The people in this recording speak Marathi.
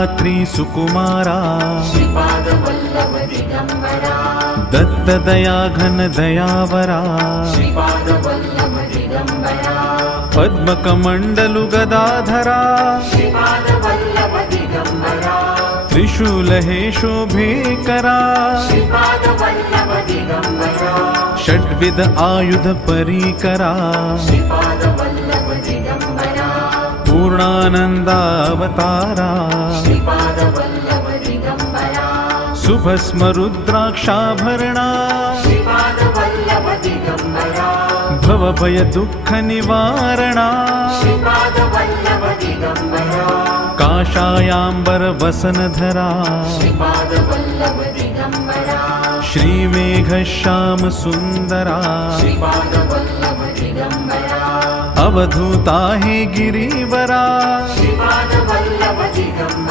गात्री सुकुमारा श्रीपाद वल्लभ दिगंबरा दत्तदया घन दयावरा श्रीपाद वल्लभ दिगंबरा पद्मकमण्डलु गदाधरा श्रीपाद वल्लभ दिगंबरा त्रिशूल हे शोभेकरा श्रीपाद वल्लभ दिगंबरा षड्विध आयुध परीकरा श्रीपाद वल्लभ दिगंबरा पूर्णानन्दावतारा श्रीपाद वल्लभ दिगंबरा सुभस्म रुद्राक्षाभरणा श्रीपाद वल्लभ दिगंबरा भवभय दुःख निवारणा श्रीपाद वल्लभ दिगंबरा काषायाम्बर वसनधरा श्रीपाद वल्लभ दिगंबरा श्रीमेघ श्याम सुन्दरा श्रीपाद वल्लभ दिगंबरा अवधूता हे गिरिवरा श्रीपाद वल्लभ दिगंबरा